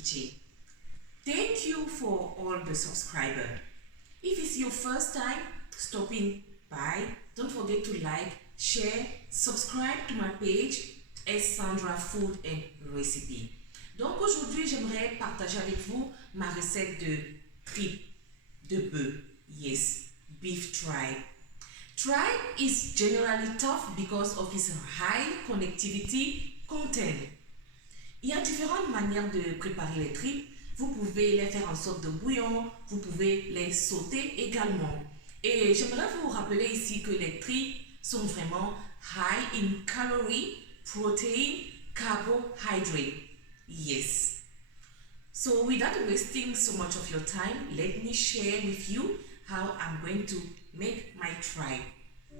kitchen. Thank you for all the subscribers. If it's your first time stopping by, don't forget to like, share, subscribe to my page S. Sandra Food and Recipe. Donc aujourd'hui, j'aimerais partager avec vous ma recette de tripes de bœuf. Yes, beef tripe. Tripe is generally tough because of its high connectivity content. Il y a différentes manières de préparer les tripes. Vous pouvez les faire en sorte de bouillon, vous pouvez les sauter également. Et j'aimerais vous rappeler ici que les tripes sont vraiment high in calorie, protein, carbohydrate. Yes. So without wasting so much of your time, let me share with you how I'm going to make my tripe.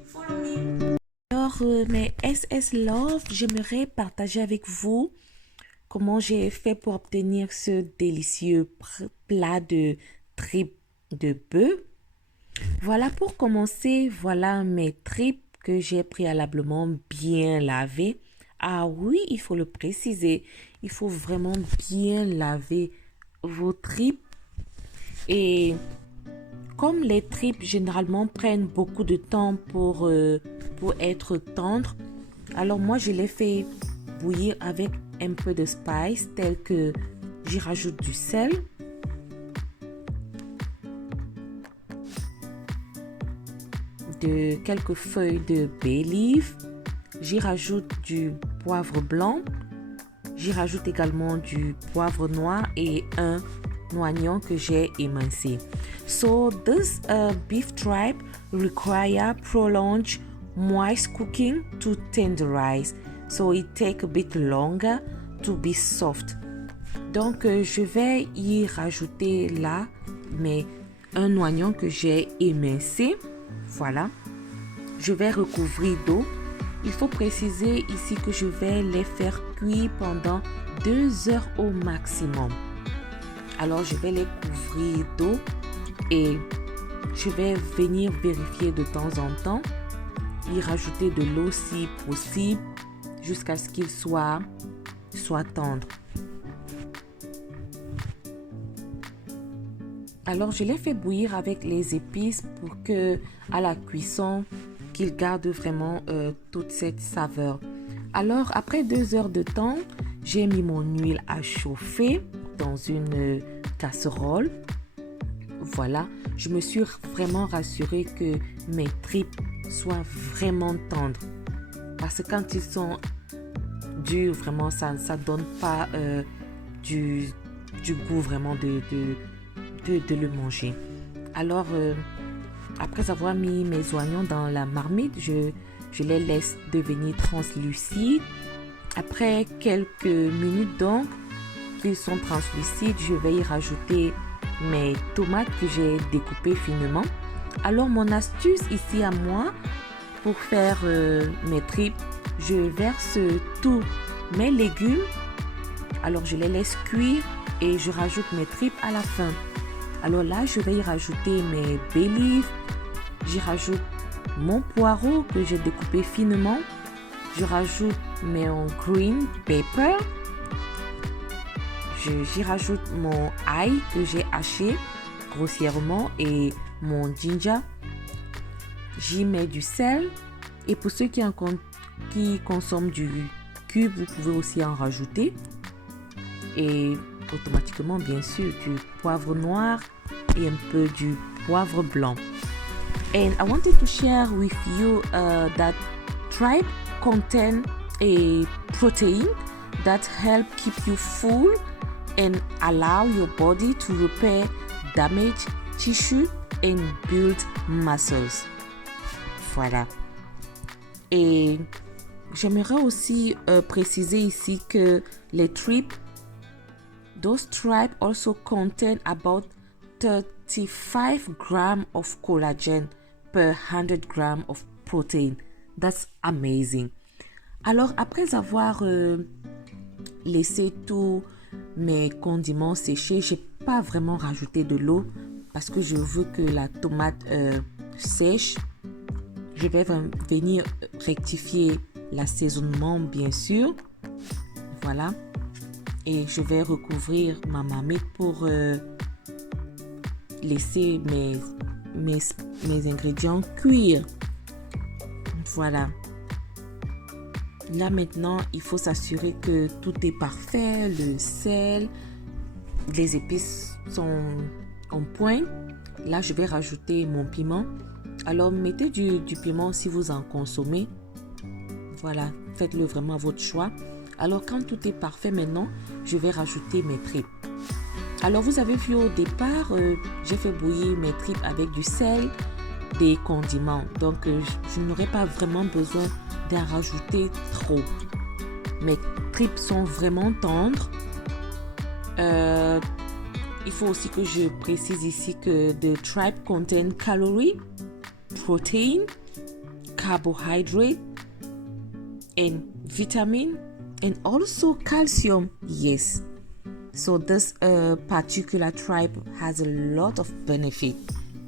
Follow me. Alors, mes SS Love, j'aimerais partager avec vous comment j'ai fait pour obtenir ce délicieux plat de tripes de bœuf. Voilà, pour commencer, voilà mes tripes que j'ai préalablement bien lavées. Ah oui, il faut le préciser, il faut vraiment bien laver vos tripes. Et comme les tripes généralement prennent beaucoup de temps pour être tendres, alors moi je les fais bouillir avec un peu de spice tel que j'y rajoute du sel, de quelques feuilles de bay leaf, j'y rajoute du poivre blanc, j'y rajoute également du poivre noir et un oignon que j'ai émincé. So this beef tripe require prolonged moist cooking to tenderize. So it take a bit longer to be soft. Donc je vais y rajouter là un oignon que j'ai émincé. Voilà. Je vais recouvrir d'eau. Il faut préciser ici que je vais les faire cuire pendant 2 heures au maximum. Alors je vais les couvrir d'eau et je vais venir vérifier de temps en temps, y rajouter de l'eau si possible jusqu'à ce qu'ils soient tendres. Alors je les fais bouillir avec les épices pour que à la cuisson qu'ils gardent vraiment toute cette saveur. Alors après 2 heures de temps, j'ai mis mon huile à chauffer dans une casserole. Voilà, je me suis vraiment rassurée que mes tripes soient vraiment tendres. Parce que quand ils sont durs, vraiment, ça ne donne pas du goût vraiment de le manger. Alors, après avoir mis mes oignons dans la marmite, je les laisse devenir translucides. Après quelques minutes donc, qu'ils sont translucides, je vais y rajouter mes tomates que j'ai découpées finement. Alors mon astuce ici à moi pour faire mes tripes, je verse tous mes légumes. Alors je les laisse cuire et je rajoute mes tripes à la fin. Alors là je vais y rajouter mes bay leaf, j'y rajoute mon poireau que j'ai découpé finement, je rajoute mon green pepper. J'y rajoute mon ail que j'ai haché grossièrement et mon ginger. J'y mets du sel et pour ceux qui consomment du cube, vous pouvez aussi en rajouter. Et automatiquement, bien sûr, du poivre noir et un peu du poivre blanc. And I wanted to share with you that tripe contain a protein that help keep you full and allow your body to repair damaged tissue and build muscles. Voilà. Et j'aimerais aussi préciser ici que les tripes, those tripes also contain about 35 grams of collagen per 100 grams of protein. That's amazing. Alors, après avoir laissé tous mes condiments sécher, j'ai pas vraiment rajouté de l'eau parce que je veux que la tomate sèche. Je vais venir rectifier l'assaisonnement, bien sûr. Voilà. Et je vais recouvrir ma marmite pour laisser mes ingrédients cuire. Voilà. Là maintenant, il faut s'assurer que tout est parfait, le sel, les épices sont en point. Là, je vais rajouter mon piment. Alors, mettez du piment si vous en consommez. Voilà, faites-le vraiment à votre choix. Alors, quand tout est parfait maintenant, je vais rajouter mes tripes. Alors, vous avez vu au départ, j'ai fait bouillir mes tripes avec du sel, des condiments. Donc, je n'aurai pas vraiment besoin d'en rajouter trop. Mes tripes sont vraiment tendres. Il faut aussi que je précise ici que the tripe contain calorie, protein, carbohydrate, and vitamin, and also calcium. Yes. So this particular tripe has a lot of benefit.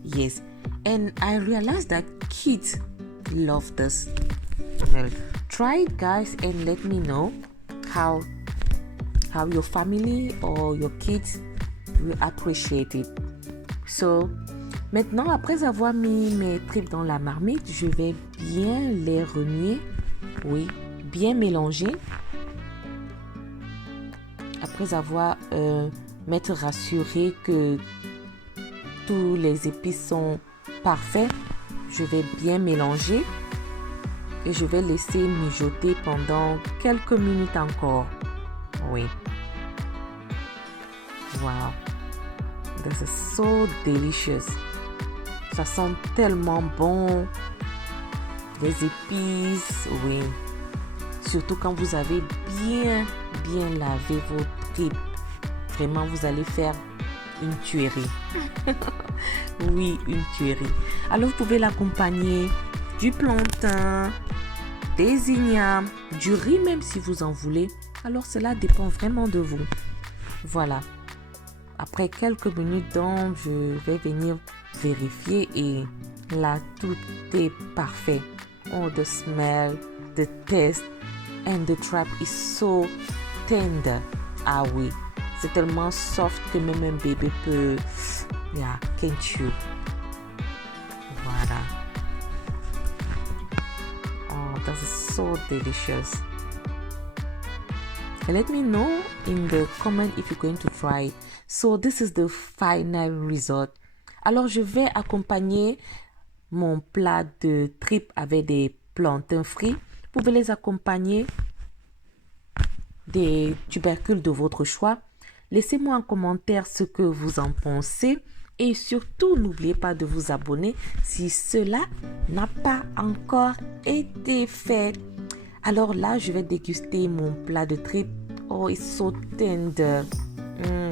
Yes. And I realized that kids love this. Well, try it, guys, and let me know how your family or your kids will appreciate it. So, maintenant, après avoir mis mes tripes dans la marmite, je vais bien les remuer. Oui, bien mélanger. Après avoir m'être rassuré que tous les épices sont parfaits, je vais bien mélanger et je vais laisser mijoter pendant quelques minutes encore. Oui. Wow. This is so delicious. Ça sent tellement bon. Les épices, oui. Surtout quand vous avez bien lavé vos tripes. Vraiment, vous allez faire une tuerie. Oui, une tuerie. Alors, vous pouvez l'accompagner du plantain, des ignames, du riz même si vous en voulez. Alors, cela dépend vraiment de vous. Voilà. Après quelques minutes, donc, je vais venir vérifier et là, tout est parfait. Oh, the smell, the taste, and the tripe is so tender. Ah oui, c'est tellement soft que même un bébé peut... Yeah, can't you? Voilà. Oh, that is so delicious. Let me know in the comment if you're going to try it. So this is the final result. Alors je vais accompagner mon plat de tripes avec des plantains frits. Vous pouvez les accompagner des tubercules de votre choix. Laissez-moi en commentaire ce que vous en pensez. Et surtout, n'oubliez pas de vous abonner si cela n'a pas encore été fait. Alors là, je vais déguster mon plat de tripes. Oh, it's so tender.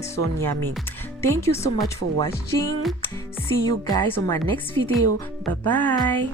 So yummy. Thank you so much for watching. See you guys on my next video. Bye bye.